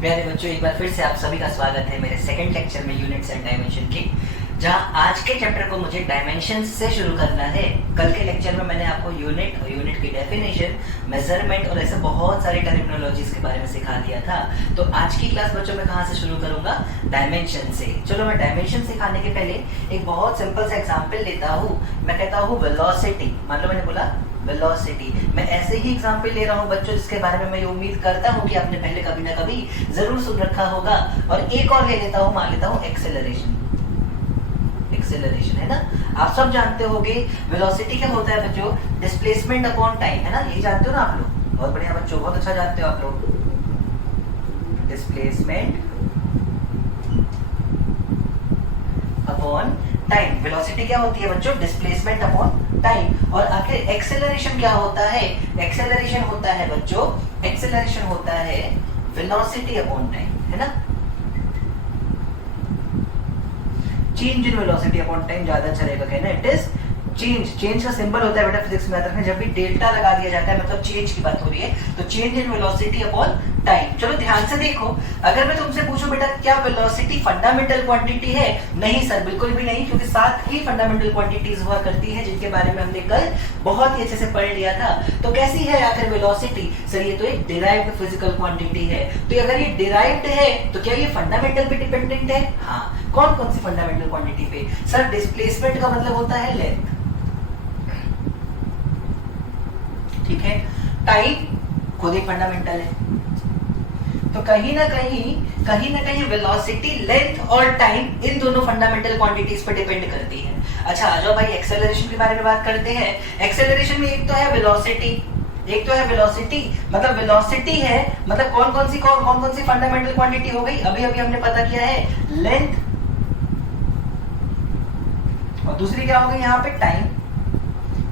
प्यारे बच्चों, एक बार फिर से आप सभी का स्वागत है मेरे सेकंड लेक्चर में यूनिट्स एंड डायमेंशन के, जहां आज के चैप्टर को मुझे डायमेंशन से शुरू करना है। कल के लेक्चर में मैंने आपको यूनिट और यूनिट की डेफिनेशन, मेजरमेंट और ऐसे बहुत सारे टर्मिनोलॉजीज के बारे में सिखा दिया था। तो आज की क्लास बच्चों में कहाँ से शुरू करूंगा? डायमेंशन से। चलो, मैं डायमेंशन सिखाने के पहले एक बहुत सिंपल सा एग्जाम्पल लेता हूँ। मैं कहता हूँ वेलोसिटी। मान लो मैंने बोला वेलोसिटी। मैं ऐसे ही एग्जाम्पल ले रहा हूँ बच्चों, जिसके बारे में मैं उम्मीद करता हूँ कि आपने पहले कभी ना कभी जरूर सुन रखा होगा। और एक और ले लेता हूँ, मान लेता हूँ एक्सेलरेशन। एक्सेलरेशन है ना, आप सब जानते होंगे वेलोसिटी क्या होता है बच्चों? डिस्प्लेसमेंट अपॉन टाइम, है ना? ये जानते हो ना आप लोग? बहुत बढ़िया बच्चों, बहुत अच्छा जानते हो आप लोग। Displacement upon time. वेलोसिटी क्या होती है बच्चों? Displacement upon time. और आखिर एक्सेलरेशन क्या होता है? एक्सेलरेशन होता है बच्चों, एक्सेलरेशन होता है वेलोसिटी अपॉन टाइम, है ना? Change in velocity upon time ज्यादा अच्छा रहेगा कहना। It is change. चेंज का सिंबल होता है बेटा फिजिक्स में, याद रखना, जब भी डेल्टा लगा दिया जाता है मतलब चेंज की बात हो रही है, तो change in velocity upon time. चलो ध्यान से देखो, अगर मैं तुमसे पूछूं बेटा क्या वेलोसिटी फंडामेंटल क्वांटिटी है? नहीं सर, बिल्कुल भी नहीं, क्योंकि 7 ही फंडामेंटल क्वांटिटीज हुआ करती है, जिनके बारे में हमने कल बहुत ही अच्छे से पढ़ लिया था। तो कैसी है आखिर वेलोसिटी? सर ये तो एक डिराइव्ड फिजिकल क्वांटिटी है। तो अगर ये डिराइव्ड है तो क्या ये फंडामेंटल पे डिपेंडेंट है? हाँ। कौन कौन सी फंडामेंटल क्वांटिटी पे? सर डिस्प्लेसमेंट का मतलब होता है लेंथ, ठीक है? टाइम खुद एक फंडामेंटल है। तो कहीं ना कहीं वेलोसिटी, लेंथ और टाइम इन दोनों फंडामेंटल क्वांटिटीज पर डिपेंड करती है। अच्छा, आ जाओ भाई एक्सेलरेशन के बारे में बात करते हैं। एक्सेलरेशन में एक तो है वेलोसिटी, एक तो है वेलोसिटी, मतलब वेलोसिटी है, मतलब कौन कौन सी फंडामेंटल क्वांटिटी हो गई? अभी हमने पता किया है लेंथ, और दूसरी क्या हो गई यहाँ पे? टाइम।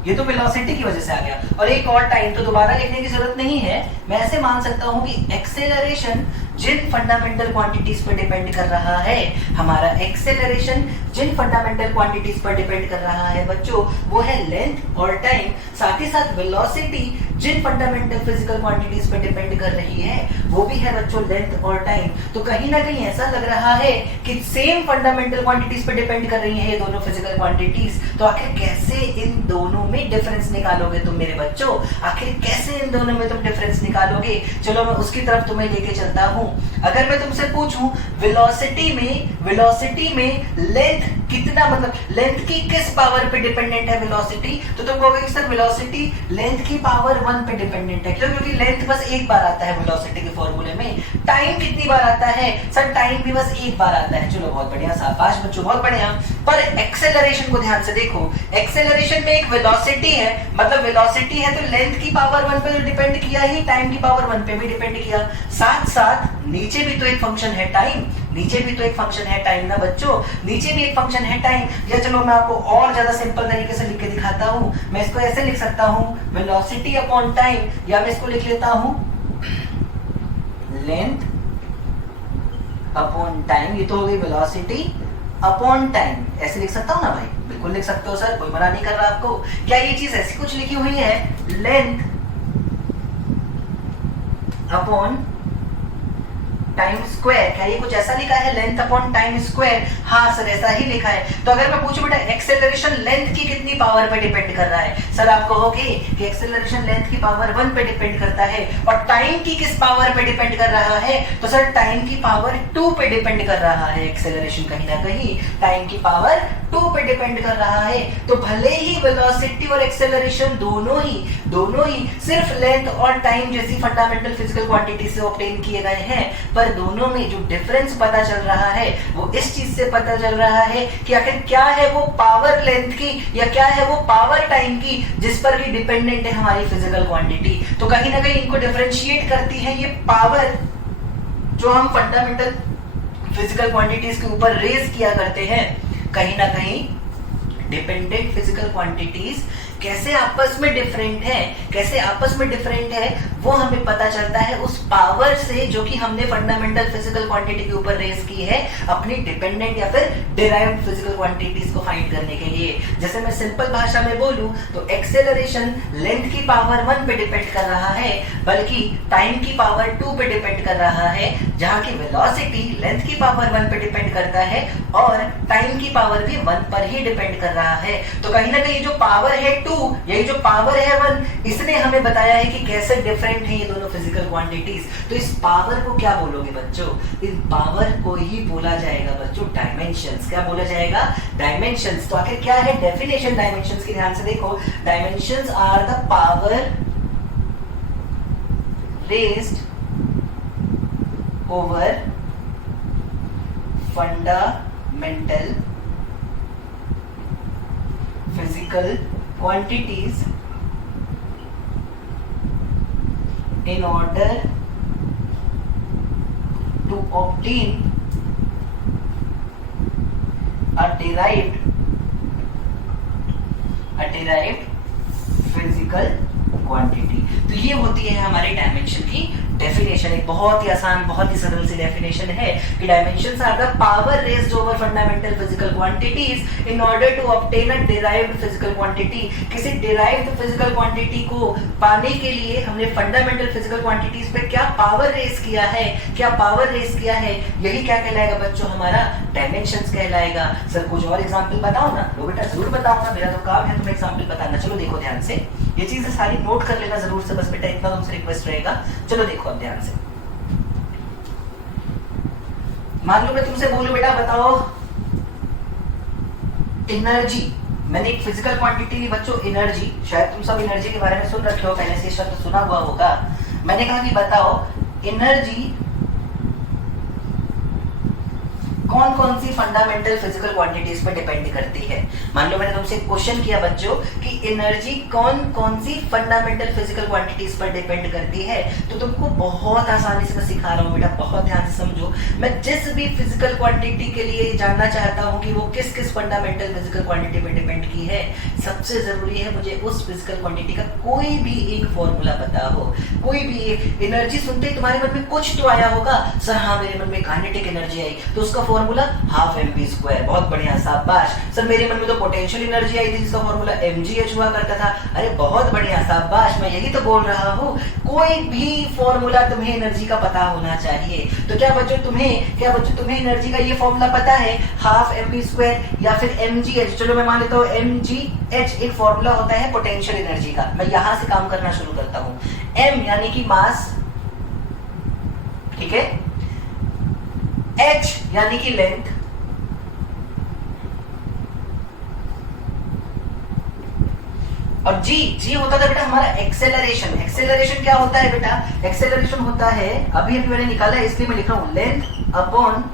ये तो वेलोसिटी की वजह से आ गया। और एक और टाइम, तो दोबारा लिखने की जरूरत नहीं है। मैं ऐसे मान सकता हूं कि एक्सेलरेशन जिन फंडामेंटल क्वांटिटीज पर डिपेंड कर रहा है, हमारा एक्सेलरेशन जिन फंडामेंटल क्वांटिटीज पर डिपेंड कर रहा है बच्चों, वो है लेंथ और टाइम। साथ ही साथ वेलोसिटी जिन फंडामेंटल फिजिकल क्वांटिटीज पर डिपेंड कर रही है, वो भी है बच्चों लेंथ और टाइम। तो कहीं ना कहीं ऐसा लग रहा है कि सेम फंडामेंटल क्वांटिटीज पर डिपेंड कर रही है ये दोनों फिजिकल क्वांटिटीज। तो आखिर कैसे इन दोनों में डिफरेंस निकालोगे तुम मेरे बच्चों? आखिर कैसे इन दोनों में तुम डिफरेंस निकालोगे? चलो मैं उसकी तरफ तुम्हें लेके चलता हूं। अगर मैं तुमसे पूछूं वेलोसिटी में लेंथ कितना, मतलब लेंथ की किस पावर पे डिपेंडेंट है वेलोसिटी, तो तुम कहोगे कि सर वेलोसिटी लेंथ की पावर 1 पे डिपेंडेंट है। क्यों? क्योंकि लेंथ बस एक बार आता है वेलोसिटी के फॉर्मूले में। टाइम कितनी बार आता है? सर टाइम भी बस एक बार आता है। चलो बहुत बढ़िया, शाबाश बच्चों, बहुत बढ़िया। पर एक्सेलरेशन को ध्यान से देखो, एक्सेलरेशन में एक वेलोसिटी है, मतलब वेलोसिटी है तो लेंथ की पावर 1 पे तो डिपेंड किया ही, टाइम की पावर 1 पे भी डिपेंड किया। साथ साथ नीचे भी तो एक फंक्शन है टाइम, नीचे भी तो एक फंक्शन है टाइम ना बच्चों, नीचे भी एक फंक्शन है टाइम। या चलो मैं आपको और ज्यादा सिंपल तरीके से लिख के दिखाता हूं। मैं इसको ऐसे लिख सकता हूं, वेलोसिटी अपॉन टाइम, या मैं इसको लिख लेता हूं लेंथ अपॉन टाइम। ये तो हो गई वेलोसिटी अपॉन टाइम। ऐसे लिख सकता हूं ना भाई? बिल्कुल लिख सकते हो सर, कोई मना नहीं कर रहा आपको। क्या ये चीज ऐसी कुछ लिखी हुई है? Length upon time square. क्या ये कुछ ऐसा लिखा है? Length upon time square. हाँ सर, ऐसा ही लिखा है। तो अगर मैं पूछूं बेटा एक्सेलरेशन लेंथ की कितनी पावर पे डिपेंड कर रहा है, सर आप कहोगे कि एक्सेलरेशन लेंथ की पावर 1 पे डिपेंड करता है। और टाइम की किस पावर पे डिपेंड कर रहा है? तो सर टाइम की पावर 2 पे डिपेंड कर रहा है एक्सेलरेशन। कहीं ना कहीं टाइम की पावर 2 पे डिपेंड कर रहा है। तो भले ही वेलोसिटी और एक्सेलरेशन दोनों ही सिर्फ लेंथ और टाइम जैसी फंडामेंटल फिजिकल क्वांटिटी से ऑब्टेन किए गए हैं, पर दोनों में जो डिफरेंस पता चल रहा है वो इस चीज से पता चल रहा है कि आखिर क्या है वो पावर लेंथ की या क्या है वो पावर टाइम की, जिस पर भी डिपेंडेंट है हमारी फिजिकल क्वांटिटी। तो कहीं ना कहीं इनको डिफरेंशिएट करती है ये पावर, जो हम फंडामेंटल फिजिकल क्वांटिटीज के ऊपर रेज किया करते हैं। कहीं ना कहीं डिपेंडेंट फिजिकल क्वांटिटीज कैसे आपस में डिफरेंट है वो हमें पता चलता है उस पावर से जो कि हमने फंडामेंटल फिजिकल क्वांटिटी के ऊपर रेज की है अपनी डिपेंडेंट या फिर डिराइव्ड फिजिकल क्वांटिटीज को फाइंड करने के लिए। जैसे मैं सिंपल भाषा में बोलूं तो एक्सेलरेशन लेंथ की पावर 1 पे डिपेंड कर रहा है, बल्कि टाइम की पावर 2 पे डिपेंड कर रहा है, जहां की वेलोसिटी लेंथ की पावर 1 पे डिपेंड करता है और टाइम की पावर भी 1 पर ही डिपेंड कर रहा है। तो कहीं ना कहीं जो पावर है 2, यही जो पावर है 1, इसने हमें बताया है कि कैसे डिफरेंट है ये दोनों फिजिकल क्वांटिटीज। तो इस पावर को क्या बोलोगे बच्चों? इन पावर को ही बोला जाएगा बच्चों डायमेंशंस। क्या बोला जाएगा? डायमेंशंस। तो आखिर क्या है डेफिनेशन डायमेंशंस की? ध्यान से देखो, dimensions are the power raised over fundamental physical quantities in order to obtain a derived physical quantity। तो ये होती है हमारे डायमेंशन की डेफिनेशन। एक बहुत ही आसान, बहुत ही सरल सी डेफिनेशन है कि dimensions are the power raised over fundamental physical quantities in order to obtain a derived physical quantity. किसी डिराइव्ड फिजिकल क्वांटिटी को पाने के लिए हमने फंडामेंटल फिजिकल क्वांटिटीज पे क्या पावर रेज किया है, क्या पावर रेज किया है, यही क्या कहलाएगा बच्चों? हमारा डायमेंशंस कहलाएगा। सर कुछ और एग्जांपल बताओ ना। लो बेटा जरूर बताऊंगा, मेरा तो काम है तुम्हें एग्जांपल बताना। चलो देखो ध्यान से, ये चीजें सारी नोट कर लेना जरूर से, बस बेटा इतना तुमसे रिक्वेस्ट रहेगा। चलो देखो अब ध्यान से, मान लो मैं तुमसे बोलूं बेटा बताओ एनर्जी। मैंने एक फिजिकल क्वांटिटी ली बच्चों, एनर्जी। शायद तुम सब एनर्जी के बारे में सुन रखे हो, पहले से शब्द सुना हुआ होगा। मैंने कहा कि बताओ एनर्जी कौन कौन सी फंडामेंटल फिजिकल क्वांटिटीज पर डिपेंड करती है। मान लो मैंने तुमसे एक क्वेश्चन किया बच्चों कि एनर्जी कौन कौन सी फंडामेंटल फिजिकल क्वांटिटीज पर डिपेंड करती है, तो तुमको बहुत आसानी से मैं सिखा रहा हूँ बेटा, बहुत ध्यान से समझो। मैं जिस भी फिजिकल क्वांटिटी के लिए जानना चाहता हूँ कि वो किस किस फंडामेंटल फिजिकल क्वांटिटी पर डिपेंड की है, सबसे जरूरी है मुझे उस फिजिकल क्वांटिटी का कोई भी एक फॉर्मूला पता हो। कोई भी एक एनर्जी सुनते तुम्हारे मन में कुछ तो आया होगा, सर हाँ मेरे मन में काइनेटिक एनर्जी आई, तो उसका फॉर्मूला हाफ mv²। बहुत बढ़िया, शाबाश। सर मेरे मन में तो पोटेंशियल एनर्जी आई थी जिसका फॉर्मूला mgh हुआ करता था। अरे बहुत बढ़िया, शाबाश। मैं यही तो बोल रहा हूँ, कोई भी फॉर्मूला तुम्हें एनर्जी का पता होना चाहिए। तो क्या बच्चों तुम्हें एनर्जी का ये फॉर्मूला पता है, हाफ mv² या फिर mgh? चलो मैं मान लेता हूँ mgh एक फॉर्मूला होता है पोटेंशियल एनर्जी का। मैं यहां से काम करना शुरू करता हूँ। m यानी कि मास, ठीक है, h यानी कि लेंथ, और g होता था बेटा हमारा एक्सेलरेशन। एक्सेलरेशन क्या होता है बेटा? एक्सेलरेशन होता है, अभी मैंने निकाला है इसलिए मैं लिख रहा हूं, लेंथ अपॉन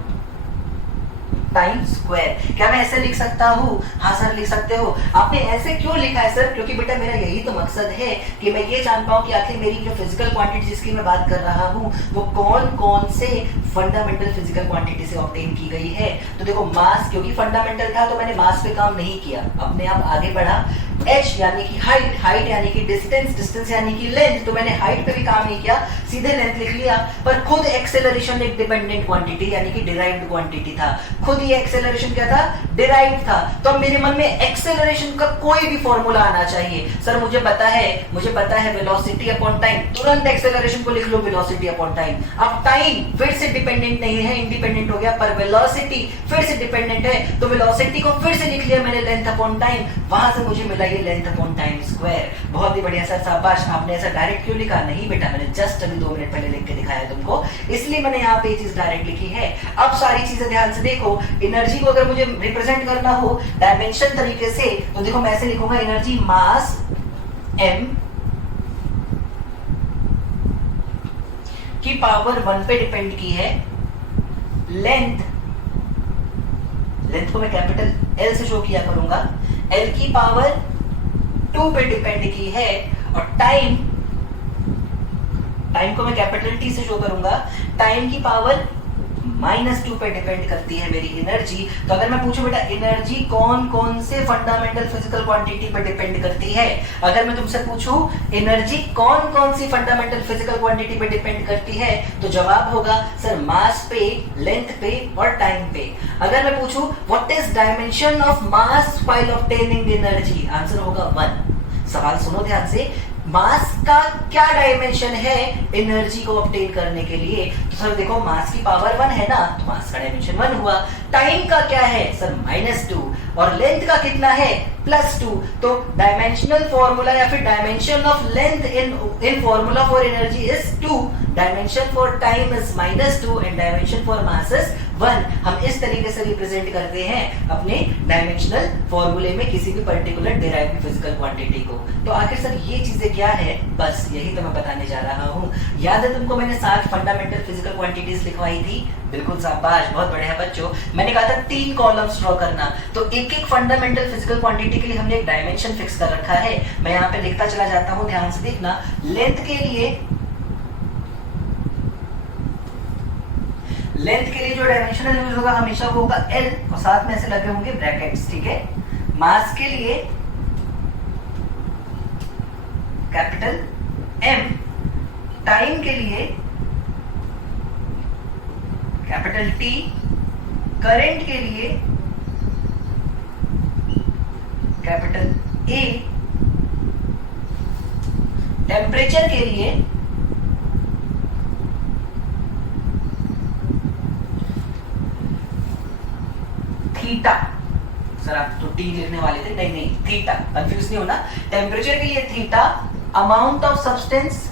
टाइम स्क्वायर। क्या मैं ऐसे लिख सकता हूँ? हाँ सर लिख सकते हो। आपने ऐसे क्यों लिखा है सर? क्योंकि बेटा मेरा यही तो मकसद है कि मैं ये जान पाऊँ कि आखिर मेरी जो फिजिकल क्वांटिटी जिसकी मैं बात कर रहा हूँ वो कौन कौन से फंडामेंटल फिजिकल क्वांटिटी से ऑब्टेन की गई है। तो देखो मास, क्योंकि फंडामेंटल था तो मैंने मास पे काम नहीं किया, अपने आप आगे बढ़ा। h यानी कि हाइट, हाइट यानी कि डिस्टेंस, डिस्टेंस यानी कि लेंथ, तो मैंने हाइट पे भी काम नहीं किया, सीधे लेंथ लिख लिया। पर खुद एक्सेलरेशन एक डिपेंडेंट क्वांटिटी यानी कि डिराइव्ड क्वांटिटी था। खुद ये एक्सेलरेशन क्या था? डिराइव्ड था। तो अब मेरे मन में एक्सेलरेशन का कोई भी फॉर्मूला आना चाहिए। सर मुझे पता है वेलोसिटी अपॉन टाइम, तुरंत एक्सेलरेशन को लिख लो वेलोसिटी अपॉन टाइम। अब टाइम फिर से डिपेंडेंट नहीं है, इंडिपेंडेंट हो गया, पर वेलोसिटी फिर से डिपेंडेंट है, तो वेलोसिटी को फिर से लिख लिया मैंने लेंथ अपॉन टाइम। वहां से मुझे मिला ये लेंथ अपॉन टाइम स्क्वायर। बहुत ही बढ़िया सर, शाबाश। आपने ऐसा डायरेक्ट क्यों लिखा? नहीं बेटा, मैंने जस्ट अभी 2 मिनट पहले लिख के दिखाया तुमको, इसलिए मैंने यहाँ पे ये चीज डायरेक्ट लिखी है। अब सारी चीजें ध्यान से देखो, एनर्जी को अगर मुझे रिप्रेजेंट करना हो डायमेंशन तरीके से, तो देखो मैं ऐसे लिखूंगा, एनर्जी मास m की पावर 1 पे डिपेंड की है, लेंथ को मैं कैपिटल L से शो किया करूंगा, L की पावर 2 पे डिपेंड की है, और टाइम को मैं कैपिटल T से शो करूंगा, टाइम की पावर -2 पे डिपेंड करती है मेरी एनर्जी। तो अगर मैं पूछूं बेटा एनर्जी कौन कौन से फंडामेंटल फिजिकल क्वांटिटी पर डिपेंड करती है, अगर मैं तुमसे पूछूं एनर्जी कौन कौन सी फंडामेंटल फिजिकल क्वांटिटी पे डिपेंड करती है, तो जवाब होगा सर मास पे, लेंथ पे और टाइम पे। अगर मैं पूछूं what is dimension of mass while obtaining energy, answer होगा 1। सवाल सुनो ध्यान से, मास का क्या डायमेंशन है एनर्जी को ऑब्टेन करने के लिए, तो सर देखो मास की पावर 1 है ना, तो मास का डायमेंशन 1 हुआ। टाइम का क्या है सर -2, और लेंथ का कितना है +2। तो डायमेंशनल फॉर्मूला या फिर dimension of length in formula for energy is 2, dimension for time is -2 and dimension for mass is 1। हम इस तरीके से रिप्रेजेंट करते हैं अपने डायमेंशनल फॉर्मूले में किसी भी पर्टिकुलर डिराइव्ड फिजिकल क्वांटिटी को। तो आखिर सर ये चीजें क्या है, बस यही तो मैं बताने जा रहा हूँ। याद है तुमको मैंने 7 फंडामेंटल फिजिकल क्वांटिटीज लिखवाई थी, बिल्कुल शाबाश, बहुत बढ़िया बच्चों। मैंने कहा था 3 कॉलम्स ड्रॉ करना, तो एक एक फंडामेंटल फिजिकल क्वांटिटी के लिए हमने एक डायमेंशन फिक्स कर रखा है। मैं यहाँ पे लिखता चला जाता हूँ, ध्यान से देखना। लेंथ के लिए जो डायमेंशनल यूज होगा हमेशा वो होगा L, और साथ में ऐसे लगे होंगे ब्रैकेट्स, ठीक है। मास के लिए कैपिटल M, टाइम के लिए कैपिटल T, करंट के लिए कैपिटल A, टेम्परेचर के लिए थीटा। सर आप तो टी लिखने वाले थे, नहीं थीटा, कंफ्यूज नहीं होना। टेम्परेचर के लिए theta, amount of substance,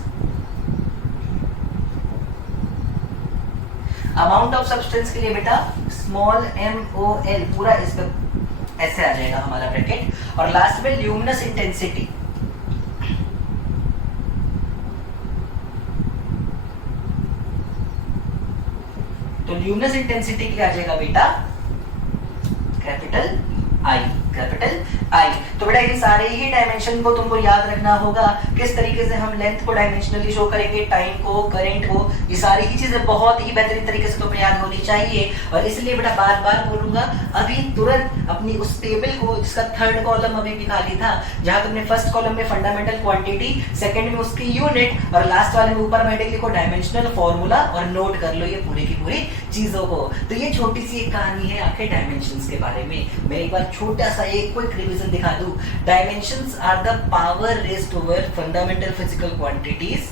amount of substance के लिए बेटा स्मॉल MOL, पूरा इस पे ऐसे आ जाएगा हमारा ब्रैकेट, और लास्ट में ल्यूमिनस इंटेंसिटी। तो ल्यूमिनस इंटेंसिटी के लिए आ जाएगा बेटा कैपिटल I। तो बेटा इन सारे ही डायमेंशन को तुमको याद रखना होगा, किस तरीके से हम लेंथ को डायमेंशनली शो करेंगे, टाइम को, करंट को, ये सारी ही चीजें बहुत ही बेहतरीन तरीके से तुम्हें याद होनी चाहिए। और इसलिए बेटा बार बार बोलूंगा, अभी तुरंत अपनी उस टेबल को जिसका 3rd कॉलम अभी भी खाली था, जहां तुमने 1st कॉलम में फंडामेंटल क्वांटिटी, 2nd में उसकी यूनिट, और लास्ट वाले में ऊपर में लिखो डायमेंशनल फॉर्मूला, और नोट कर लो ये पूरी की पूरी चीजों को। तो ये छोटी सी एक कहानी है आखिर डायमेंशंस के बारे में। मैं एक बार छोटा सा एक क्विक रिवीजन दिखा दूं। Dimensions are the power raised over fundamental physical quantities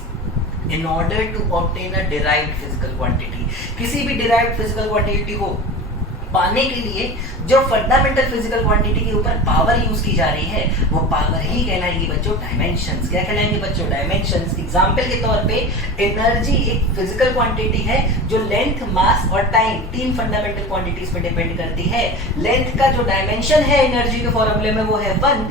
in order to obtain a derived physical quantity। किसी भी derived physical quantity को पाने के लिए जो फंडामेंटल फिजिकल क्वांटिटी के ऊपर पावर यूज की जा रही है, वो पावर ही कहलाएंगी बच्चों डायमेंशंस। क्या कहलाएंगे बच्चों? डायमेंशंस। एग्जांपल के तौर पे एनर्जी एक फिजिकल क्वांटिटी है जो लेंथ, मास और टाइम 3 फंडामेंटल क्वांटिटीज पे डिपेंड करती है। लेंथ का जो डायमेंशन है एनर्जी के फॉर्मूले में वो है 1,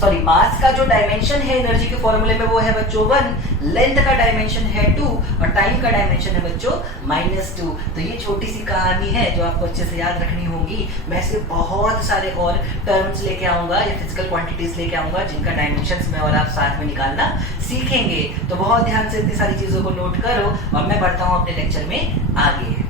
सॉरी मास का जो डायमेंशन है एनर्जी के फॉर्मूले में वो है बच्चों 1, लेंथ का डायमेंशन है 2 और टाइम का डायमेंशन है बच्चों -2। तो ये छोटी सी कहानी है जो आपको अच्छे से याद रखनी होगी। मैं ऐसे बहुत सारे और टर्म्स लेके आऊंगा या फिजिकल क्वांटिटीज लेके आऊंगा जिनका डायमेंशंस में और आप साथ में निकालना सीखेंगे। तो बहुत ध्यान से इतनी सारी चीजों को नोट करो और मैं बढ़ता हूँ अपने लेक्चर में आगे।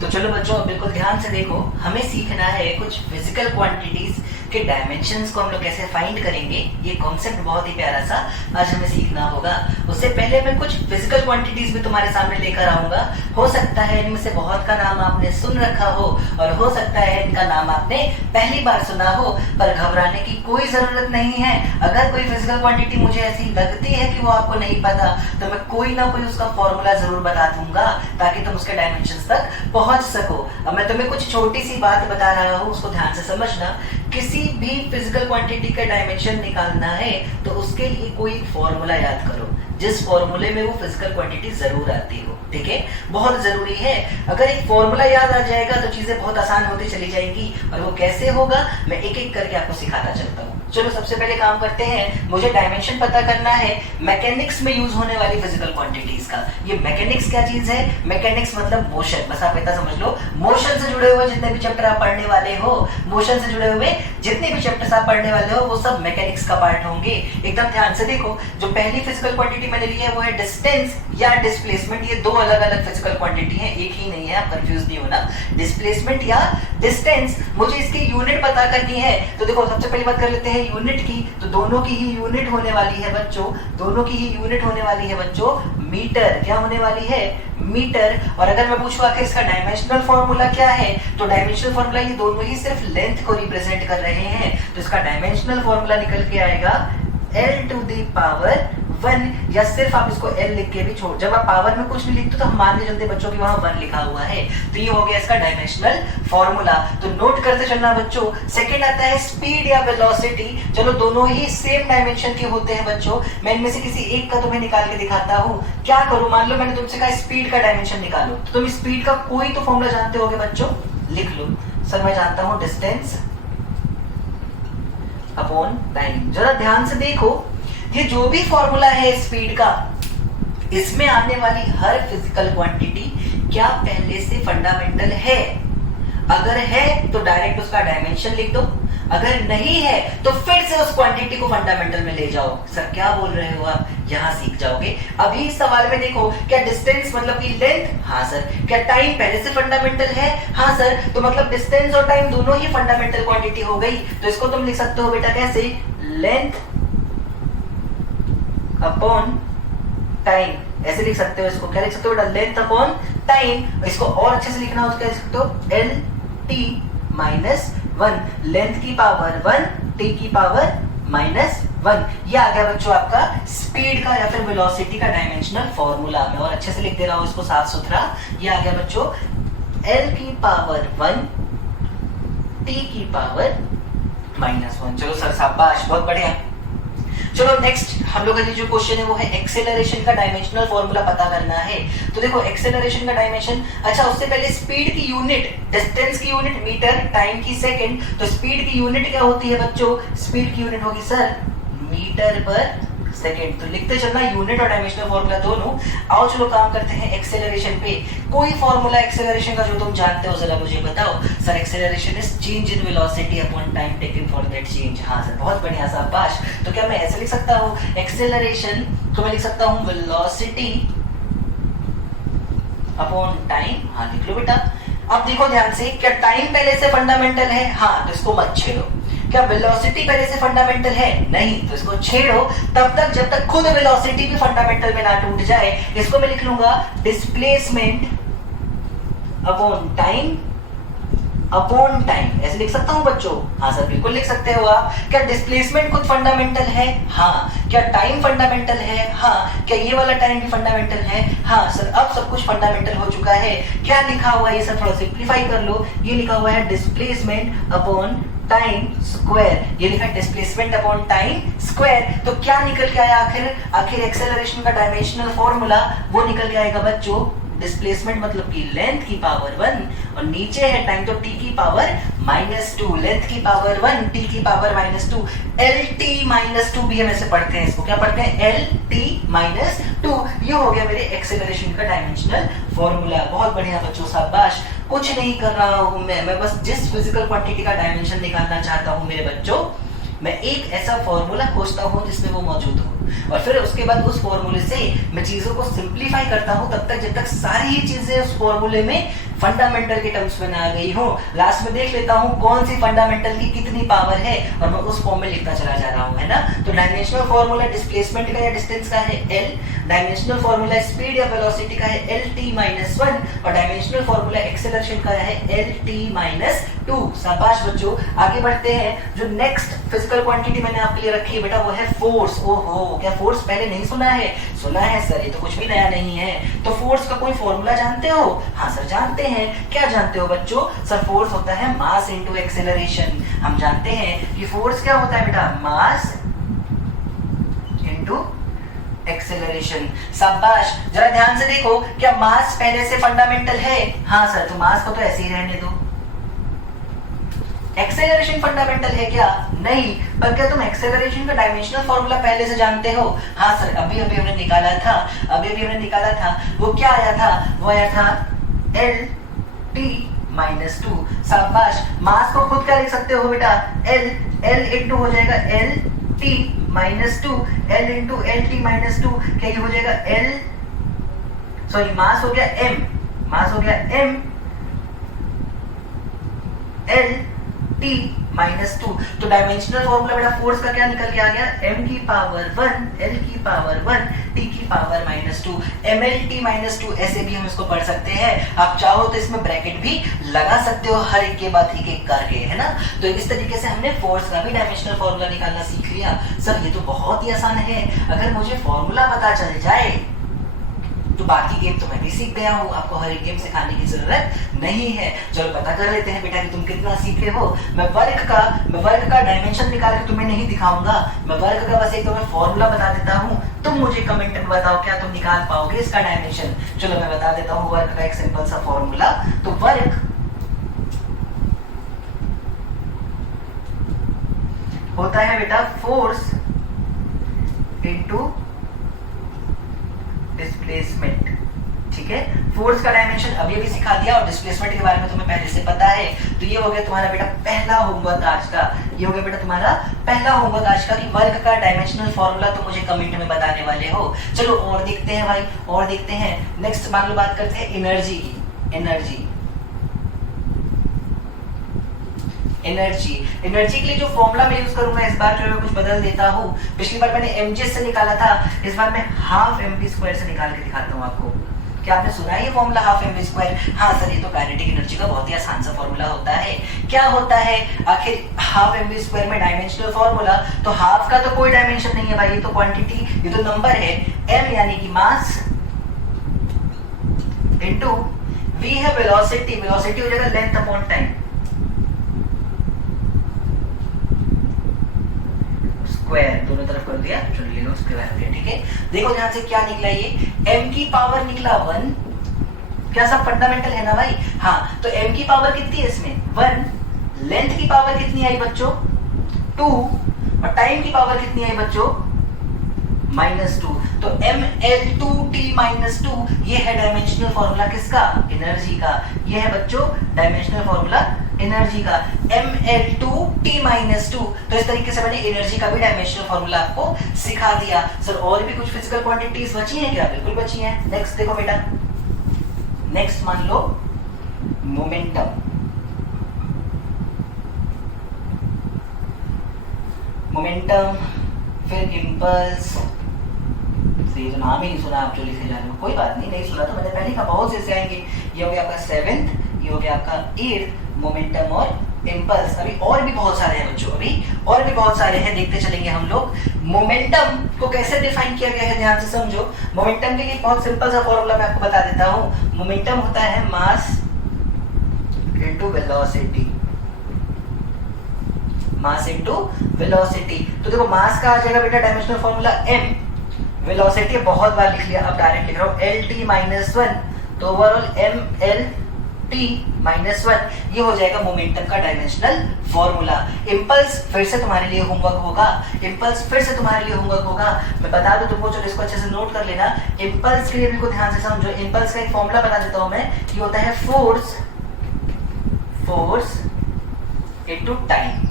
तो चलो बच्चों बिल्कुल ध्यान से देखो, हमें सीखना है कुछ फिजिकल क्वांटिटीज के डायमेंशंस को हम लोग कैसे फाइंड करेंगे। ये कॉन्सेप्ट बहुत ही प्यारा सा आज हमें सीखना होगा। उससे पहले मैं कुछ फिजिकल क्वांटिटीज भी तुम्हारे सामने लेकर आऊंगा। हो सकता है इनमें से बहुत का नाम आपने सुन रखा हो और हो सकता है इनका नाम आपने पहली बार सुना हो, पर घबराने की कोई जरूरत नहीं है। अगर कोई फिजिकल क्वांटिटी मुझे ऐसी लगती है कि वो आपको नहीं पता, तो मैं कोई ना कोई उसका फॉर्मूला जरूर बता दूंगा ताकि तुम उसके डायमेंशंस तक पहुंच सको। अब मैं तुम्हें कुछ छोटी सी बात बता रहा हूँ, उसको ध्यान से समझना। किसी भी फिजिकल क्वांटिटी का डायमेंशन निकालना है तो उसके लिए कोई फॉर्मूला याद करो जिस फॉर्मूले में वो फिजिकल क्वांटिटी जरूर आती हो। ठीक है, बहुत जरूरी है। अगर एक फॉर्मूला याद आ जाएगा तो चीजें बहुत आसान होती चली जाएंगी। और वो कैसे होगा मैं एक एक करके आपको सिखाता चलता हूँ। चलो सबसे पहले काम करते हैं, मुझे डायमेंशन पता करना है मैकेनिक्स में यूज होने वाली फिजिकल क्वांटिटीज का। ये मैकेनिक्स क्या चीज है? मैकेनिक्स मतलब मोशन, बस आप इतना समझ लो, मोशन से जुड़े हुए जितने भी चैप्टर आप पढ़ने वाले हो, मोशन से जुड़े हुए जितने भी चैप्टर्स आप पढ़ने वाले हो वो सब मैकेनिक्स का पार्ट होंगे। एकदम ध्यान से देखो, जो पहली फिजिकल क्वांटिटी मैंने ली है वो है डिस्टेंस या डिस्प्लेसमेंट। ये दो अलग अलग फिजिकल क्वांटिटी है, एक ही नहीं है, आप कंफ्यूज नहीं होना। डिस्प्लेसमेंट या डिस्टेंस, मुझे इसकी यूनिट पता करनी है। तो देखो सबसे पहले बात कर लेते हैं यूनिट की, तो दोनों की ही यूनिट होने वाली है बच्चों, दोनों की ही यूनिट होने वाली है बच्चों मीटर। क्या होने वाली है? मीटर। और अगर मैं पूछूं आखिर इसका डायमेंशनल फॉर्मूला क्या है, तो डायमेंशनल फॉर्मूला ये दोनों ही सिर्फ लेंथ को रिप्रेजेंट कर रहे हैं, तो इसका डायमेंशनल फॉर्मूला निकल के आएगा L टू द पावर 1, या सिर्फ आप इसको L लिख के भी छोड़, जब आप पावर में कुछ नहीं लिखते तो हम मान के चलते बच्चों की वहां 1 लिखा हुआ है, तो ये हो गया इसका डायमेंशनल फॉर्मूला। तो नोट करते चलना बच्चों। सेकंड आता है स्पीड या वेलोसिटी। चलो दोनों ही सेम डायमेंशन के होते हैं बच्चों, मैं इनमें से किसी एक का तुम्हें निकाल के दिखाता हूँ। क्या करूं, मान लो मैंने तुमसे कहा स्पीड का डायमेंशन निकालो, तो तुम स्पीड का कोई तो फॉर्मूला जानते होगे बच्चों, लिख लो। सर मैं जानता हूं डिस्टेंस अपॉन टाइम। जरा ध्यान से देखो, ये जो भी फॉर्मूला है स्पीड का, इसमें आने वाली हर फिजिकल क्वांटिटी क्या पहले से फंडामेंटल है? अगर है तो डायरेक्ट उसका डायमेंशन लिख दो, अगर नहीं है तो फिर से उस क्वांटिटी को फंडामेंटल में ले जाओ। सर क्या बोल रहे हो आप, यहां सीख जाओगे। अभी इस सवाल में देखो, क्या डिस्टेंस मतलब की लेंथ? हाँ सर। क्या टाइम पहले से फंडामेंटल है? हाँ सर। तो मतलब डिस्टेंस और टाइम दोनों ही फंडामेंटल क्वांटिटी हो गई। तो इसको तुम लिख सकते हो बेटा कैसे? लेंथ अपॉन टाइम, ऐसे लिख सकते हो इसको। क्या लिख सकते हो बेटा? Length upon time. इसको और अच्छे से लिखना हो तो क्या लिख सकते हो? एल टी माइनस 1, लेंथ की पावर 1, टी की पावर माइनस 1। ये आ गया बच्चों आपका स्पीड का या फिर वेलोसिटी का डायमेंशनल फॉर्मूला। मैं और अच्छे से लिख दे रहा हूं इसको साफ सुथरा। ये आ गया बच्चों L की पावर 1, T की पावर माइनस 1। चलो सर शाबाश, बहुत बढ़िया। चलो नेक्स्ट हम लोग का जो क्वेश्चन है वो है एक्सेलरेशन का डायमेंशनल फॉर्मूला पता करना है। तो देखो एक्सेलरेशन का डायमेंशन, अच्छा उससे पहले स्पीड की यूनिट, डिस्टेंस की यूनिट मीटर, टाइम की सेकंड, तो स्पीड की यूनिट क्या होती है बच्चों? स्पीड की यूनिट होगी सर मीटर पर सेकंड। तो लिखते चलना यूनिट और डायमेंशनल फॉर्मूला दोनों। आओ चलो काम करते हैं एक्सेलरेशन पे। कोई फॉर्मूला एक्सेलरेशन का जो तुम जानते हो जरा मुझे बताओ। Sir acceleration is change in velocity upon time taken for that change. हाँ सर बहुत बढ़िया शाबाश। तो क्या मैं ऐसे लिख सकता हूँ एक्सेलरेशन, तो मैं लिख सकता हूँ वेलोसिटी अपॉन टाइम। हाँ लिख लो बेटा। अब देखो ध्यान से, क्या टाइम पहले से फंडामेंटल है? हाँ, तो इसको मत छेड़ो। क्या वेलोसिटी पहले से फंडामेंटल है? नहीं, तो इसको छेड़ो तब तक जब तक खुद वेलोसिटी भी फंडामेंटल में ना टूट जाए। इसको मैं लिख लूंगा displacement upon time upon time, ऐसे लिख सकता हूं बच्चों? हाँ सर बिल्कुल लिख सकते हो आप। क्या डिस्प्लेसमेंट खुद फंडामेंटल है? हाँ। क्या टाइम फंडामेंटल है? हाँ। क्या ये वाला टाइम भी फंडामेंटल है? हाँ सर। अब सब कुछ फंडामेंटल हो चुका है। क्या लिखा हुआ है ये सब थोड़ा सिंप्लीफाई कर लो। ये लिखा हुआ है डिस्प्लेसमेंट अपॉन टाइम स्क्वायर, ये लिखा है डिस्प्लेसमेंट अपॉन टाइम स्क्वायर। तो क्या निकल के आया आखिर एक्सेलरेशन का डायमेंशनल फॉर्मूला? वो निकल के आएगा बच्चों डिस्प्लेसमेंट मतलब कि लेंथ की पावर 1 और नीचे है टाइम, तो t की पावर -2, लेंथ की पावर 1, t की पावर -2, LT-2 भी हम ऐसे पढ़ते हैं। इसको क्या पढ़ते हैं? LT-2। ये हो गया मेरे एक्सेलरेशन का डायमेंशनल फॉर्मूला। बहुत बढ़िया बच्चों शाबाश। कुछ नहीं कर रहा हूं मैं बस जिस फिजिकल क्वांटिटी का डायमेंशन निकालना चाहता हूं मेरे बच्चों, मैं एक ऐसा फॉर्मूला खोजता हूं जिसमें वो मौजूद हो, और फिर उसके बाद उस फॉर्मूले से मैं चीजों को सिंप्लीफाई करता हूं तब तक जब तक सारी ही चीजें उस फॉर्मूले में फंडामेंटल के टर्म्स में आ गई हो। लास्ट में देख लेता हूं कौन सी फंडामेंटल की कितनी पावर है और मैं उस फॉर्म में लिखता चला जा रहा हूं, है ना। तो डायमेंशनल फॉर्मूला डिस्प्लेसमेंट का या डिस्टेंस का है L, डायमेंशनल फॉर्मूला स्पीड या वेलोसिटी का है LT-1 और डायमेंशनल फॉर्मूला एक्सेलरेशन का है LT-2। शाबाश बच्चों। आगे बढ़ते हैं। जो नेक्स्ट फिजिकल क्वांटिटी मैंने आपके लिए रखी है बेटा वो है फोर्स। ओहो, क्या फोर्स पहले नहीं सुना है? सुना है सर, ये तो कुछ भी नया नहीं है। तो फोर्स का कोई फॉर्मूला जानते हो? हाँ सर जानते हैं। क्या जानते हो बच्चों? सर फोर्स होता है मास इनटू एक्सेलरेशन। हम जानते हैं कि फोर्स क्या होता है बेटा? Mass into acceleration. शाबाश। जरा ध्यान से देखो, क्या मास पहले से फंडामेंटल है? हाँ सर। तो मास को तो ऐसे ही रहने दो, एक्सेलरेशन फंडामेंटल है क्या? नहीं। पर क्या तुम एक्सेलरेशन का डायमेंशनल फॉर्मूला पहले से जानते हो? हाँ सर, अभी अभी हमने निकाला था। वो क्या आया था? वो आया था एल टी माइनस टू। शाबाश। मास को खुद क्या लिख सकते हो बेटा? एल इंटू हो जाएगा L T minus two, L into L T minus two, क्या ये हो जाएगा एल, सॉरी मास हो गया M L T minus two. तो डायमेंशनल फॉर्मूला बेटा फोर्स का क्या निकल के आ गया? m की पावर 1 l की पावर 1 t की power minus two, mlt minus two. ऐसे भी हम इसको पढ़ सकते हैं। आप चाहो तो इसमें ब्रैकेट भी लगा सकते हो, हर एक के बाद एक करके, है ना। तो इस तरीके से हमने फोर्स का भी डायमेंशनल फॉर्मूला निकालना सीख लिया। सर ये तो बहुत ही आसान है, अगर मुझे फॉर्मूला पता चल जाए तो बाकी गेम तो मैं भी सीख गया हूँ, आपको हर एक गेम सिखाने की जरूरत नहीं है। चलो पता कर लेते हैं बेटा कि तुम कितना सीखे हो। मैं वर्ग का डायमेंशन निकाल के तुम्हें नहीं दिखाऊंगा, मैं वर्ग का बस एक तुम्हें फॉर्मूला बता देता हूँ। तुम मुझे कमेंट में बताओ क्या तुम निकाल पाओगे इसका डायमेंशन। चलो मैं बता देता हूँ वर्ग का एक सिंपल सा फॉर्मूला। तो वर्ग होता है बेटा फोर्स इनटू डिस्प्लेसमेंट। ठीक है, फोर्स का डायमेंशन अभी अभी सिखा दिया और डिस्प्लेसमेंट के बारे में तुम्हें पहले से पता है। तो ये हो गया तुम्हारा बेटा पहला होमवर्क आज का। ये हो गया बेटा तुम्हारा पहला होमवर्क आज का कि वर्ग का डायमेंशनल फॉर्मूला तुम मुझे कमेंट में बताने वाले हो। चलो और देखते हैं भाई, और देखते हैं। नेक्स्ट मान लो बात करते हैं एनर्जी की। एनर्जी के लिए जो फॉर्मूला मैं यूज करूंगा इस बार जो मैं कुछ बदल देता हूँ। पिछली बार मैंने mg से निकाला था, इस बार मैं हाफ mv स्क्वायर से निकाल के दिखाता हूँ आपको। क्या आपने सुना है ये फॉर्मूला हाफ mv स्क्वायर? हाँ सर, ये तो काइनेटिक एनर्जी का बहुत ही आसान सा फॉर्मूला होता है। क्या होता है आखिर हाफ mv स्क्वायर में डायमेंशनल फॉर्मूला? तो हाफ का तो कोई डायमेंशन नहीं है भाई, ये तो क्वांटिटी, ये तो नंबर है। m यानी कि मास इनटू v है वेलोसिटी हो जाएगा लेंथ अपॉन टाइम। स्क्वायर दोनों तरफ कर दिया, चलिए लो स्क्वायर हो गया। ठीक है, देखो ध्यान से क्या निकला ये m की पावर निकला 1। क्या सब फंडामेंटल है ना भाई? हाँ, तो m की पावर कितनी है इसमें? 1। लेंथ की पावर कितनी आई बच्चों? 2। और टाइम की पावर कितनी आई बच्चों? -2। तो ml2t -2 ये है डायमेंशनल फॉर्मूला किसका? एनर्जी का। ये है बच्चों डायमेंशनल फॉर्मूला एनर्जी का, ml2t -2। तो इस तरीके से मैंने एनर्जी का भी डायमेंशनल फॉर्मूला आपको सिखा दिया। सर और भी कुछ फिजिकल क्वांटिटीज बची हैं क्या? बिल्कुल बची हैं। नेक्स्ट देखो बेटा, नेक्स्ट मान लो मोमेंटम। फिर इम्पल्स। ये तो नाम ही नहीं सुना आप जो लिखे जा रहे हो, कोई बात नहीं, नहीं सुना तो मैंने पहले कहा, बहुत से आएंगे। ये हो गया आपका 7th, ये हो गया आपका 8th, मोमेंटम और इम्पल्स। अभी और भी बहुत सारे हैं बच्चों, अभी और भी बहुत सारे हैं, देखते चलेंगे हम लोग। मोमेंटम को कैसे डिफाइन किया गया है ध्यान से समझो। मोमेंटम के लिए बहुत सिंपल सा फॉर्मूला मैं आपको बता देता हूँ। मोमेंटम होता है mass into velocity. Mass into velocity. तो देखो मास का आ जाएगा बेटा डायमेंशनल फॉर्मूला m, वेलोसिटी बहुत बार लिख लिया, अब डायरेक्ट लिख रहा हूं lt-1। तो ओवरऑल mlt -1 ये हो जाएगा मोमेंटम का डायमेंशनल फॉर्मूला। इंपल्स फिर से तुम्हारे लिए होमवर्क होगा, मैं बता दूं तुमको, चलो इसको अच्छे से नोट कर लेना। इंपल्स के लिए बिल्कुल ध्यान से समझो। इंपल्स का एक फॉर्मूला बता देता हूं मैं, ये होता है force into time.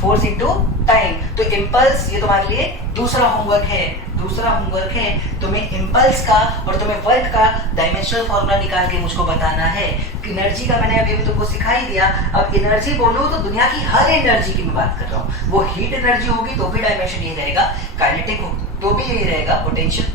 Force into time. तो इंपल्स ये तुम्हारे लिए दूसरा होमवर्क है। तुम्हें इंपल्स का और तुम्हें वर्क का डायमेंशनल फॉर्मूला निकाल के मुझको बताना है। एनर्जी का मैंने अभी तुमको सिखा ही दिया। अब एनर्जी बोलो तो दुनिया की हर एनर्जी की मैं बात कर रहा हूँ। वो हीट एनर्जी होगी तो भी डायमेंशन ये रहेगा, काइनेटिक हो तो भी यही रहेगा, पोटेंशियल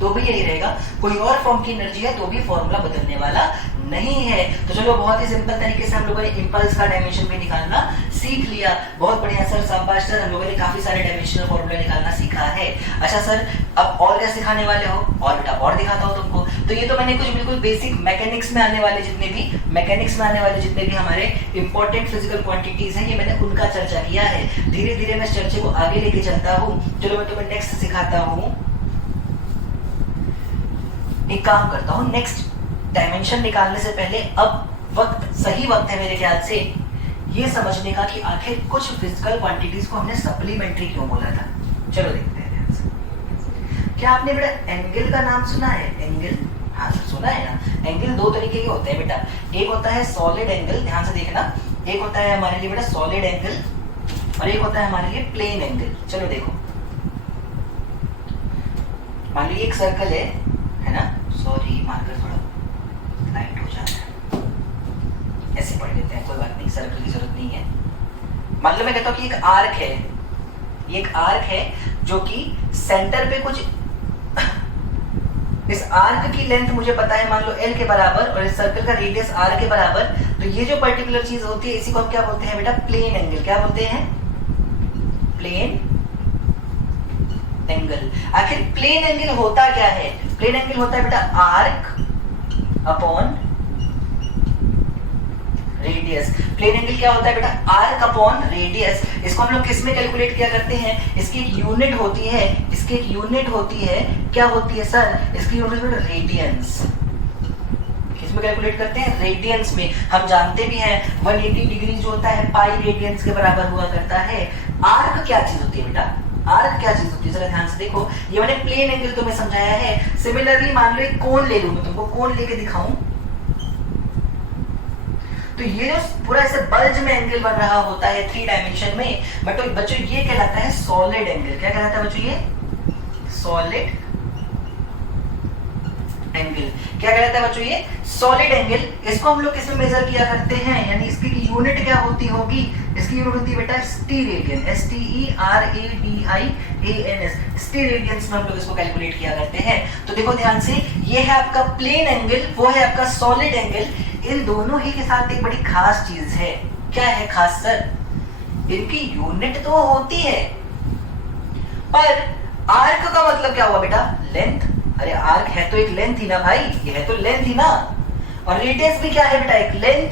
तो भी यही रहेगा, कोई और फॉर्म की एनर्जी है तो भी फॉर्मूला बदलने वाला नहीं है। तो चलो बहुत ही सिंपल तरीके से हम लोगों ने इंपल्स का डायमेंशन भी निकालना सीख लिया। बहुत बढ़िया सर, शाबाश सर, हम लोगों ने काफी सारे डायमेंशनल फॉर्मूले निकालना सीखा है। अच्छा सर, अब और क्या सिखाने वाले हो? और बेटा और दिखाता हूँ तुमको। तो ये तो मैंने कुछ बिल्कुल बेसिक मैकेनिक्स में आने वाले जितने भी हमारे इंपॉर्टेंट फिजिकल क्वांटिटीज हैं, ये मैंने उनका चर्चा किया है। धीरे धीरे मैं चर्चे को आगे लेके चलता हूँ। चलो मैं तुम्हें नेक्स्ट सिखाता हूँ। एक काम करता हूँ, नेक्स्ट डायमेंशन निकालने से पहले अब सही वक्त है मेरे ख्याल से ये समझने का कि आखिर कुछ फिजिकल क्वांटिटीज को हमने सप्लीमेंट्री क्यों बोला था। चलो देखते हैं ध्यान से। क्या आपने बेटा एंगल का नाम सुना है? एंगल, हाँ सुना है ना। एंगल दो तरीके के होते हैं बेटा, एक होता है सॉलिड एंगल, ध्यान से देखना, एक होता है हमारे लिए बेटा सॉलिड एंगल और एक होता है हमारे लिए प्लेन एंगल। चलो देखो, मान लीजिए एक सर्कल है ना, सॉरी मार्कर थोड़ा लाइट हो जाता है, ऐसे पढ़ लेते हैं, कोई बात नहीं, सर्कल की जरूरत नहीं है। मान लो मैं कहता हूँ कि एक आर्क है, ये एक आर्क है जो कि सेंटर पे कुछ इस आर्क की लेंथ मुझे पता है मान लो L के बराबर और इस सर्कल का रेडियस R के बराबर, तो ये जो पर्टिकुलर चीज होती है इसी को हम क्या बोलते हैं बेटा? Plane angle. क्या बोलते हैं? Plane angle. आखिर प्लेन एंगल होता क्या है? प्लेन एंगल होता है बेटा arc upon radius. Plane angle क्या होता है बेटा? Arc upon radius. इसको हम लोग किस में कैलकुलेट किया करते हैं? इसकी एक यूनिट होती है, इसकी एक यूनिट होती है, क्या होती है सर? इसकी यूनिट रेडियंस। किस में कैलकुलेट करते हैं? रेडियंस में। हम जानते भी हैं 180 डिग्री जो होता है पाई रेडियंस के बराबर हुआ करता है। आर्क क्या चीज होती है बेटा? आर्क क्या चीज होती है? जरा ध्यान से देखो, ये मैंने प्लेन एंगल तुम्हें समझाया है। सिमिलरली मान लो एक कोण ले लूं, मैं तुमको कोण लेके दिखाऊं, तो ये जो पूरा ऐसे बल्ज में एंगल बन रहा होता है 3 डायमेंशन में, बट बच्चों ये कहलाता है सॉलिड एंगल। क्या कहलाता है बच्चों? ये सॉलिड एंगल। क्या कहलाता है बच्चों? ये सॉलिड एंगल। इसको हम लोग किस में मेजर किया करते हैं? यानी इसकी यूनिट क्या होती होगी? इसकी यूनिट होती है बेटा स्टीरेडियन, STERADIANS, स्टीरेडियंस में हम लोग इसको कैलकुलेट किया करते हैं। तो देखो ध्यान से, ये है आपका प्लेन एंगल, वो है आपका सॉलिड एंगल। इन दोनों ही के साथ एक बड़ी खास चीज है। क्या है खास सर? इनकी यूनिट तो होती है, पर आर्क का मतलब क्या हुआ बेटा? लेंथ। अरे आर्क है तो एक लेंथ ही ना भाई, ये है तो लेंथ ही ना। और रेडियस भी क्या है बेटा? एक लेंथ।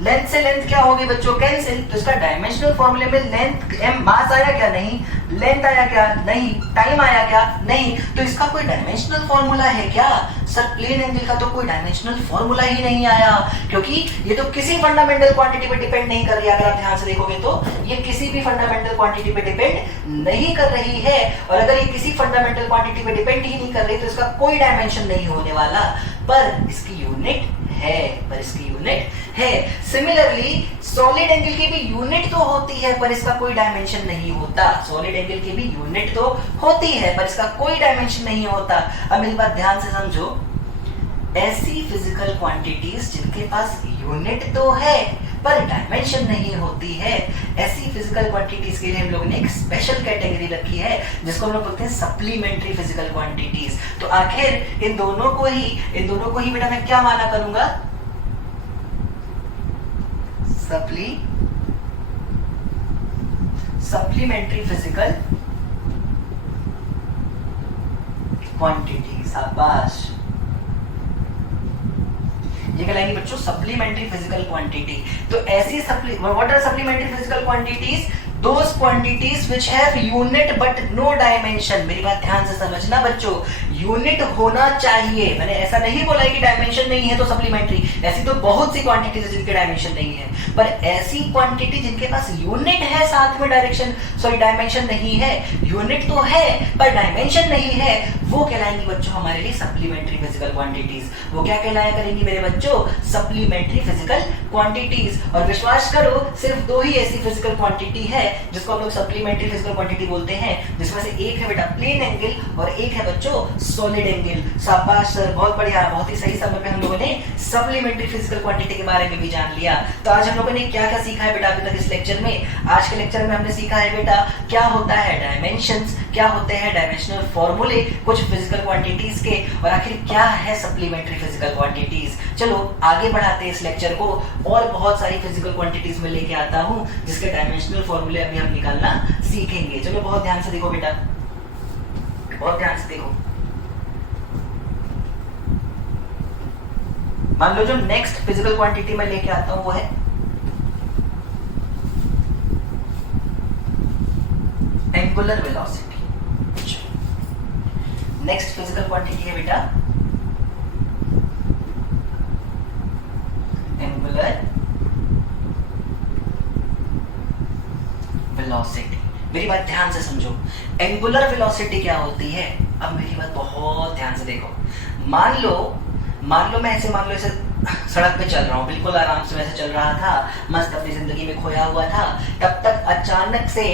लेंथ से लेंथ क्या होगी बच्चों? कैंसिल। तो इसका डायमेंशनल फॉर्मूले में लेंथ m मास आया क्या? नहीं। लेंथ आया क्या? नहीं। टाइम आया क्या? नहीं। तो इसका कोई डायमेंशनल फॉर्मूला है क्या? सर प्लेन एंगल का तो कोई डायमेंशनल फॉर्मूला ही नहीं आया, क्योंकि ये तो किसी फंडामेंटल क्वांटिटी पे डिपेंड नहीं कर रही है। अगर आप ध्यान से देखोगे तो ये किसी भी फंडामेंटल क्वांटिटी पे डिपेंड नहीं कर रही है, और अगर ये किसी फंडामेंटल क्वांटिटी पे डिपेंड ही नहीं कर रही तो इसका कोई डायमेंशन नहीं होने वाला। पर इसकी यूनिट है, सिमिलरली सॉलिड एंगल की भी यूनिट तो होती है पर इसका कोई डायमेंशन नहीं होता। सॉलिड एंगल की भी यूनिट तो होती है पर इसका कोई डायमेंशन नहीं होता। अब मेरी बात ध्यान से समझो, ऐसी फिजिकल क्वांटिटीज जिनके पास यूनिट तो है पर डायमेंशन नहीं होती है, ऐसी फिजिकल क्वांटिटीज के लिए हम लोगों ने एक स्पेशल कैटेगरी रखी है जिसको हम लोग बोलते हैं सप्लीमेंट्री फिजिकल क्वांटिटीज। तो आखिर इन दोनों को ही बेटा मैं क्या माना करूंगा? Supplementary physical quantity. शाबाश, ये कहलाएंगी बच्चों सप्लीमेंट्री फिजिकल क्वांटिटी। तो ऐसी what are supplementary physical quantities? Those quantities which have unit but no dimension। मेरी बात ध्यान से समझना बच्चों, यूनिट होना चाहिए। मैंने ऐसा नहीं बोला है कि डायमेंशन नहीं है तो सप्लीमेंट्री, ऐसी तो बहुत सी क्वांटिटीज जिनके डायमेंशन नहीं है, पर ऐसी क्वांटिटी जिनके पास यूनिट है साथ में डायमेंशन नहीं है, यूनिट तो है पर डायमेंशन नहीं है, वो कहलाएंगी बच्चों हमारे लिए सप्लीमेंट्री फिजिकल क्वांटिटीज। वो क्या कहलाया करेंगी मेरे बच्चों? Supplementary physical quantities. और विश्वास करो सिर्फ 2 ही ऐसी फिजिकल क्वांटिटी है जिसको हम लोग सप्लीमेंट्री फिजिकल क्वांटिटी बोलते हैं, जिसमें से एक है बेटा प्लेन एंगल और एक है बच्चों सॉलिड एंगल। शाबाश सर, बहुत बढ़िया, बहुत ही सही समय पे हम लोगों ने सप्लीमेंट्री फिजिकल क्वांटिटी के बारे में भी जान लिया। तो आज हम लोगों ने क्या क्या सीखा है बेटा अभी तक इस लेक्चर में? आज के लेक्चर में हमने सीखा है बेटा क्या होता है डायमेंशंस, क्या होते हैं डायमेंशनल फॉर्मूले कुछ फिजिकल क्वांटिटीज के, और आखिर क्या है सप्लीमेंट्री फिजिकल क्वांटिटीज। चलो आगे बढ़ाते हैं इस लेक्चर को, और बहुत सारी फिजिकल क्वांटिटीज में लेके आता हूं जिसके डायमेंशनल फॉर्मूले अभी हम निकालना सीखेंगे। चलो बहुत ध्यान से देखो बेटा, बहुत ध्यान से देखो। मान लो जो नेक्स्ट फिजिकल क्वांटिटी मैं लेके आता हूं वो है angular velocity. Next physical quantity है बेटा वेलोसिटी। मेरी बात ध्यान से समझो, एंगुलर वेलोसिटी क्या होती है? अब मेरी बात बहुत ध्यान से देखो। मान लो मैं ऐसे सड़क पे चल रहा हूँ, बिल्कुल आराम से वैसे चल रहा था, मस्त अपनी जिंदगी में खोया हुआ था। तब तक अचानक से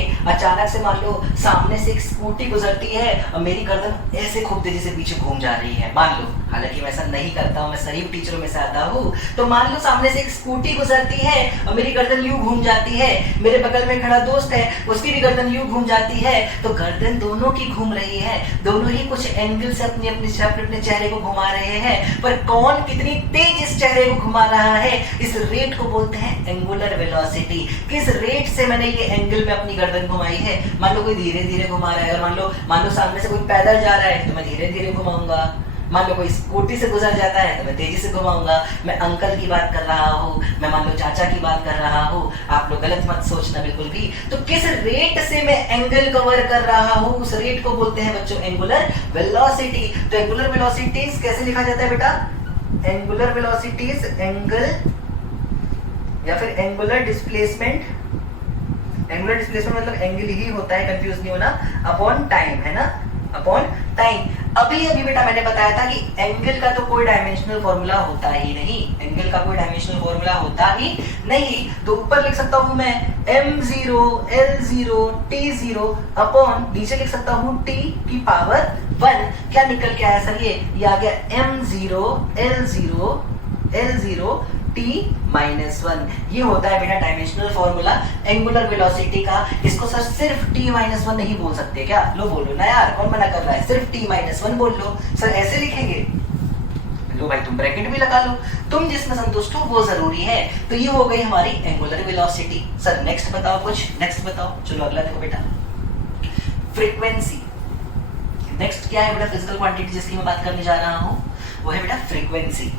मान लो सामने से एक स्कूटी गुजरती है और मेरी गर्दन ऐसे खूब तेजी से पीछे घूम जा रही है। मान लो, हालांकि मैं ऐसा नहीं करता हूँ, मैं शरीफ टीचरों में से आता हूँ। तो मान लो सामने से एक स्कूटी गुजरती है और मेरी गर्दन यूं घूम जाती है। मेरे बगल में खड़ा दोस्त है, उसकी भी गर्दन यूं घूम जाती है। तो गर्दन दोनों की घूम रही है, दोनों ही कुछ एंगल से अपने चेहरे को घुमा रहे हैं, पर कौन कितनी तेज इस चेहरे को घुमा रहा है, इस रेट को बोलते हैं एंगुलर वेलोसिटी। किस रेट से मैंने ये एंगल में अपनी गर्दन घुमाई है। मान लो कोई धीरे धीरे घुमा रहा है, और मान लो सामने से कोई पैदल जा रहा है तो मैं धीरे धीरे घुमाऊंगा। मान लो कोई स्कूटी से गुजर जाता है तो मैं तेजी से घुमाऊंगा। मैं अंकल की बात कर रहा हूँ, मैं मान लो चाचा की बात कर रहा हूँ, आप लोग गलत मत सोचना बिल्कुल भी। तो किस रेट से मैं एंगल कवर कर रहा हूँ, उस रेट को बोलते हैं बच्चों एंगुलर वेलोसिटी। तो एंगुलर वेलोसिटीज कैसे लिखा जाता है बेटा? एंगुलर वेलोसिटीज एंगल या फिर एंगुलर डिस्प्लेसमेंट। एंगुलर डिस्प्लेसमेंट मतलब एंगल ही होता है, कंफ्यूज नहीं होना, अपॉन टाइम, है ना, अपॉन टाइम। अभी बेटा मैंने बताया था कि एंगल का तो कोई डायमेंशनल फॉर्मूला होता ही नहीं, एंगल का कोई डायमेंशनल फॉर्मूला होता ही नहीं। तो ऊपर लिख सकता हूं मैं m0 l0 t0 अपॉन नीचे लिख सकता हूं t की पावर 1। क्या निकल के आया सर? ये आ गया m0 l0 t माइनस 1। ये होता है बेटा डायमेंशनल फॉर्मूला एंगुलर वेलोसिटी का। इसको सर सिर्फ t माइनस 1 नहीं बोल सकते क्या? लो बोलो ना यार, कौन मना कर रहा है? सिर्फ t माइनस 1 बोल लो। सर ऐसे लिखेंगे? लो भाई, तुम ब्रैकेट भी लगा लो, तुम जिसमें संतुष्ट हो वो जरूरी है। तो ये हो गई हमारी एंगुलर वेलोसिटी। सर नेक्स्ट बताओ कुछ, नेक्स्ट बताओ। चलो अगला देखो बेटा, फ्रीक्वेंसी। नेक्स्ट क्या है बेटा? फिजिकल क्वांटिटी जिसकी मैं बात करने जा रहा हूं वो है बेटा फ्रीक्वेंसी।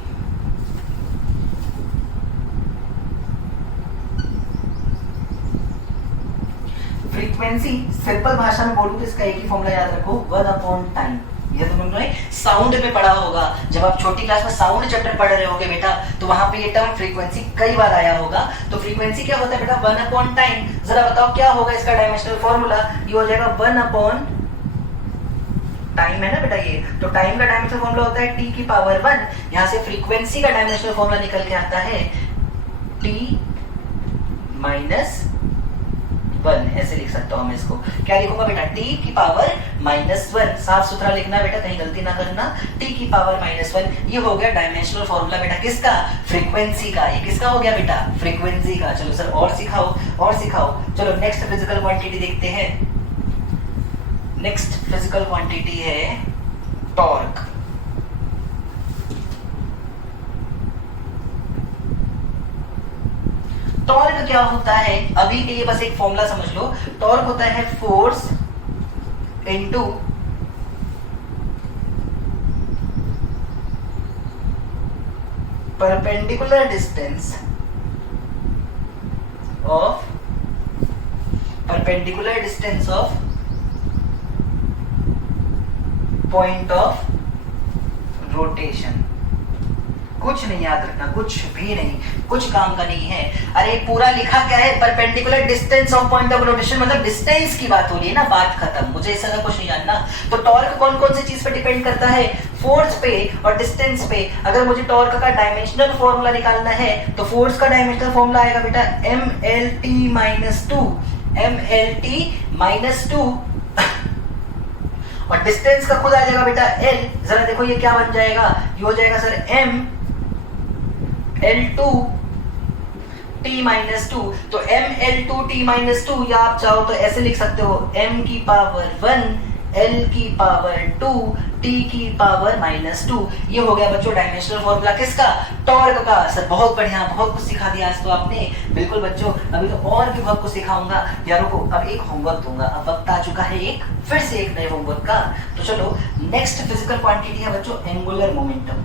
फ्रीक्वेंसी सिंपल भाषा में बोलूं तो इसका एक ही फॉर्मूला याद रखो, 1/टाइम। ये तुमने साउंड में पढ़ा होगा, जब आप छोटी क्लास में साउंड चैप्टर पढ़ रहे होगे बेटा, तो वहां पे ये टर्म फ्रीक्वेंसी कई बार आया होगा। तो फ्रीक्वेंसी क्या होता है बेटा? 1/टाइम। जरा बताओ क्या होगा इसका डायमेंशनल फॉर्मूला? ये हो जाएगा 1/टाइम, है ना बेटा ये। तो टाइम का डायमेंशनल फॉर्मूला होता है t की पावर 1। यहां से फ्रीक्वेंसी का डायमेंशनल फॉर्मूला निकल के आता है t माइनस 1। ऐसे लिख सकता हूं मैं इसको। क्या लिखूंगा बेटा? t की पावर माइनस 1। साफ सुथरा लिखना बेटा, कहीं गलती ना करना। t की पावर माइनस 1, ये हो गया डायमेंशनल फॉर्मूला बेटा किसका? फ्रीक्वेंसी का। ये किसका हो गया बेटा? फ्रीक्वेंसी का। चलो सर और सिखाओ। चलो नेक्स्ट फिजिकल क्वांटिटी देखते हैं। नेक्स्ट फिजिकल क्वांटिटी है टॉर्क। टॉर्क क्या होता है? अभी के लिए बस एक फॉर्मूला समझ लो। टॉर्क होता है force into perpendicular distance of point of rotation. कुछ नहीं याद रखना, कुछ भी नहीं, कुछ काम का नहीं है। अरे पूरा लिखा क्या है? Perpendicular distance of point of rotation, मतलब डिस्टेंस की बात हो रही है ना, बात खत्म। मुझे इससे कुछ नहीं जानना। तो टॉर्क कौन कौन सी चीज पे डिपेंड करता है? फोर्स पे और डिस्टेंस पे। अगर मुझे टॉर्क का डायमेंशनल फॉर्मूला निकालना है तो फोर्स का डायमेंशनल फॉर्मूला आएगा बेटा mlt माइनस 2 और डिस्टेंस का खुद आ जाएगा बेटा l। जरा देखो ये क्या बन जाएगा? ये हो जाएगा सर ml2 t माइनस 2। तो ml2 t माइनस 2, या आप चाहो तो ऐसे लिख सकते हो m की पावर 1 l की पावर 2 t की पावर माइनस 2। ये हो गया बच्चों डायमेंशनल फॉर्मूला किसका? टॉर्क का। सर बहुत बढ़िया, बहुत कुछ सिखा दिया आज तो आपने। बिल्कुल बच्चों, अभी तो और भी बहुत कुछ सिखाऊंगा यारों को। अब एक होमवर्क दूंगा, अब वक्त आ चुका है एक फिर से एक नए होमवर्क का। तो चलो नेक्स्ट फिजिकल क्वांटिटी है बच्चों एंगुलर मोमेंटम।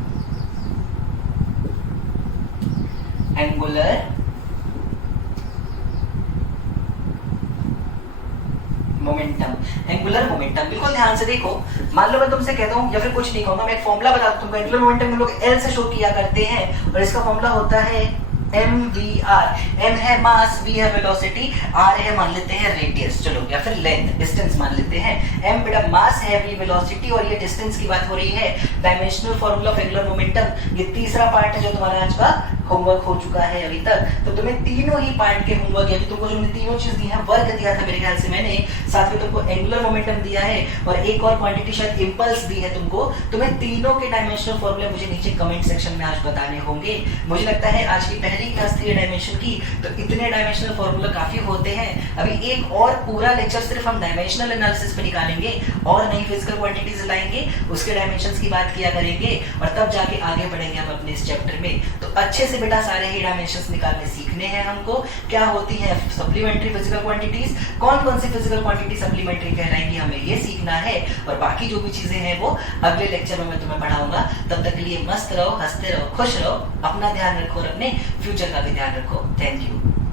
एंगुलर मोमेंटम बिल्कुल ध्यान से देखो। मान लो मैं तुमसे कहता हूं, या फिर कुछ नहीं कहूंगा, मैं एक फॉर्मूला बता दूं तुमको। एंगुलर मोमेंटम हम लोग L से शो किया करते हैं और इसका फॉर्मूला होता है mvr। m है मास, v है वेलोसिटी, r है मान लेते हैं रेडियस, चलो, या फिर लेंथ, डिस्टेंस मान लेते हैं। m बेटा मास है, v वेलोसिटी, और ये डिस्टेंस की बात हो रही है। Dimensional formula of angular momentum, ये तीसरा पार्ट है जो तुम्हारा आज का होमवर्क हो चुका है अभी तक। तो तुम्हें तीनों ही पार्ट के होमवर्क, यानी तुमको जो तीनों चीज दी है, वर्क दिया था मेरे ख्याल से मैंने, साथ में तुमको एंगुलर मोमेंटम दिया है और एक और क्वांटिटी शायद इंपल्स दी है तुमको। तुम्हें तीनों के डायमेंशनल फॉर्मूले मुझे नीचे कमेंट सेक्शन में आज बताने होंगे। मुझे लगता है आज की पहली क्लास थी डायमेंशन की, तो इतने डायमेंशनल फॉर्मूला काफी होते हैं। अभी एक और पूरा लेक्चर सिर्फ हम डायमेंशनल एनालिसिस पे निकालेंगे और नई फिजिकल क्वांटिटीज लाएंगे, उसके डायमेंशंस की बात किया करेंगे और तब जाके आगे बढ़ेंगे हम अपने इस चैप्टर में। तो अच्छे से बेटा सारे ही डायमेंशंस निकालने सीखने हैं हमको। क्या होती है सप्लीमेंट्री फिजिकल क्वांटिटीज, कौन कौन सी फिजिकल क्वांटिटी सप्लीमेंट्री कहलाएंगी, हमें ये सीखना है। और बाकी जो भी चीजें हैं वो अगले लेक्चर में मैं तुम्हें पढ़ाऊंगा। तब तक के लिए मस्त रहो, हंसते रहो, खुश रहो, अपना ध्यान रखो और अपने फ्यूचर का भी ध्यान रखो। Thank you.